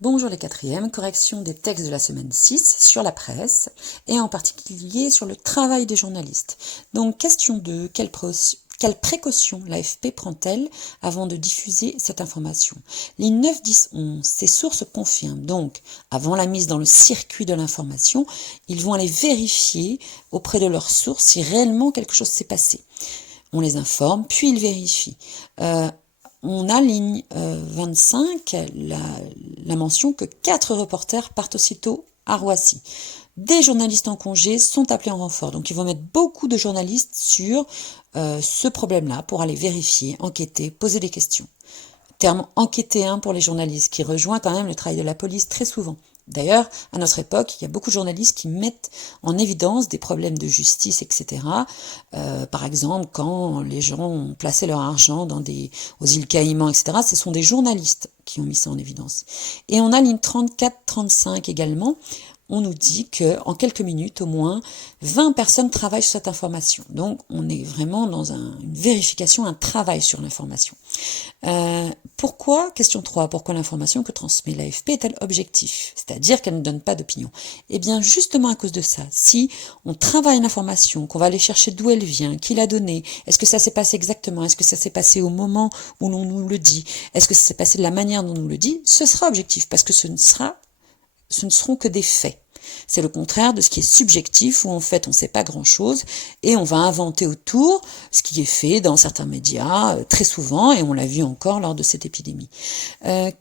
Bonjour les quatrièmes, correction des textes de la semaine 6 sur la presse et en particulier sur le travail des journalistes. Donc question 2, quelle précaution l'AFP prend-elle avant de diffuser cette information? Ligne 9, 10, 11, ces sources confirment donc, avant la mise dans le circuit de l'information, ils vont aller vérifier auprès de leurs sources si réellement quelque chose s'est passé. On les informe, puis ils vérifient. On a ligne 25, la mention que 4 reporters partent aussitôt à Roissy. Des journalistes en congé sont appelés en renfort. Donc ils vont mettre beaucoup de journalistes sur ce problème-là pour aller vérifier, enquêter, poser des questions. Terme enquêter pour les journalistes qui rejoint quand même le travail de la police très souvent. D'ailleurs, à notre époque, il y a beaucoup de journalistes qui mettent en évidence des problèmes de justice, etc. Par exemple, quand les gens ont placé leur argent aux îles Caïmans, etc., ce sont des journalistes qui ont mis ça en évidence. Et on a ligne 34-35 également. On nous dit qu'en quelques minutes, au moins, 20 personnes travaillent sur cette information. Donc, on est vraiment dans une vérification, un travail sur l'information. Question 3, pourquoi l'information que transmet l'AFP est-elle objective? C'est-à-dire qu'elle ne donne pas d'opinion. Eh bien, justement à cause de ça, si on travaille l'information, qu'on va aller chercher d'où elle vient, qui l'a donnée, est-ce que ça s'est passé exactement, est-ce que ça s'est passé au moment où l'on nous le dit, est-ce que ça s'est passé de la manière dont on nous le dit, ce sera objectif, parce que ce ne seront que des faits. C'est le contraire de ce qui est subjectif, où en fait on ne sait pas grand-chose, et on va inventer autour ce qui est fait dans certains médias, très souvent, et on l'a vu encore lors de cette épidémie.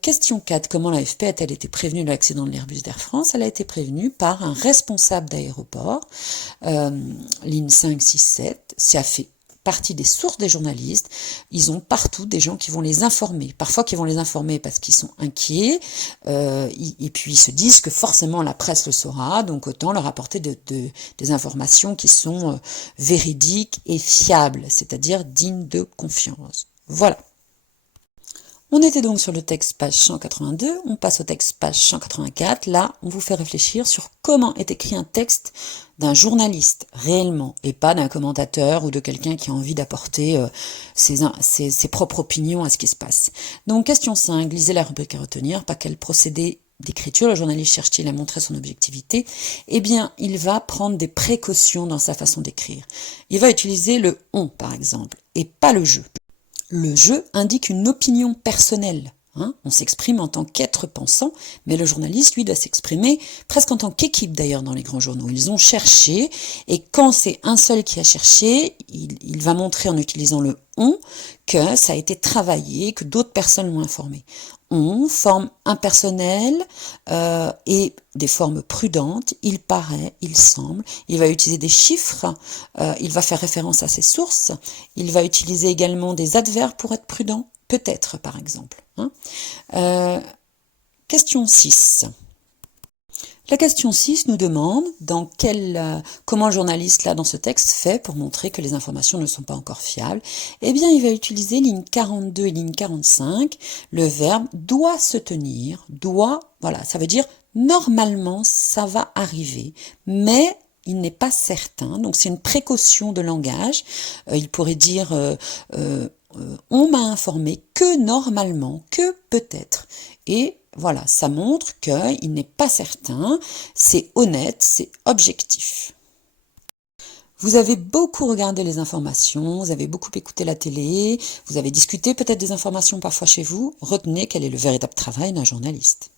Question 4, comment l'AFP a-t-elle été prévenue de l'accident de l'Airbus d'Air France? Elle a été prévenue par un responsable d'aéroport, ligne 5, 6, 7, ça fait partie des sources des journalistes. Ils ont partout des gens qui vont les informer. Parfois qui vont les informer parce qu'ils sont inquiets, et puis ils se disent que forcément la presse le saura, donc autant leur apporter des informations qui sont véridiques et fiables, c'est-à-dire dignes de confiance. Voilà. On était donc sur le texte page 182, on passe au texte page 184. Là, on vous fait réfléchir sur comment est écrit un texte d'un journaliste réellement, et pas d'un commentateur ou de quelqu'un qui a envie d'apporter ses propres opinions à ce qui se passe. Donc, question 5, lisez la rubrique à retenir, par quel procédé d'écriture le journaliste cherche-t-il à montrer son objectivité? Eh bien, il va prendre des précautions dans sa façon d'écrire. Il va utiliser le « on » par exemple, et pas le « je ». Le je indique une opinion personnelle. On s'exprime en tant qu'être pensant, mais le journaliste, lui, doit s'exprimer presque en tant qu'équipe d'ailleurs dans les grands journaux. Ils ont cherché, et quand c'est un seul qui a cherché, il va montrer en utilisant le « on » que ça a été travaillé, que d'autres personnes l'ont informé. On, forme impersonnelle et des formes prudentes, il paraît, il semble, il va utiliser des chiffres, il va faire référence à ses sources, il va utiliser également des adverbes pour être prudent, peut-être par exemple. Question 6. La question 6 nous demande comment le journaliste, là, dans ce texte, fait pour montrer que les informations ne sont pas encore fiables. Eh bien, il va utiliser ligne 42 et ligne 45, le verbe doit se tenir, doit, voilà, ça veut dire normalement ça va arriver, mais il n'est pas certain, donc c'est une précaution de langage. Il pourrait dire on m'a informé que normalement, que peut-être, et voilà, ça montre qu'il n'est pas certain, c'est honnête, c'est objectif. Vous avez beaucoup regardé les informations, vous avez beaucoup écouté la télé, vous avez discuté peut-être des informations parfois chez vous. Retenez quel est le véritable travail d'un journaliste.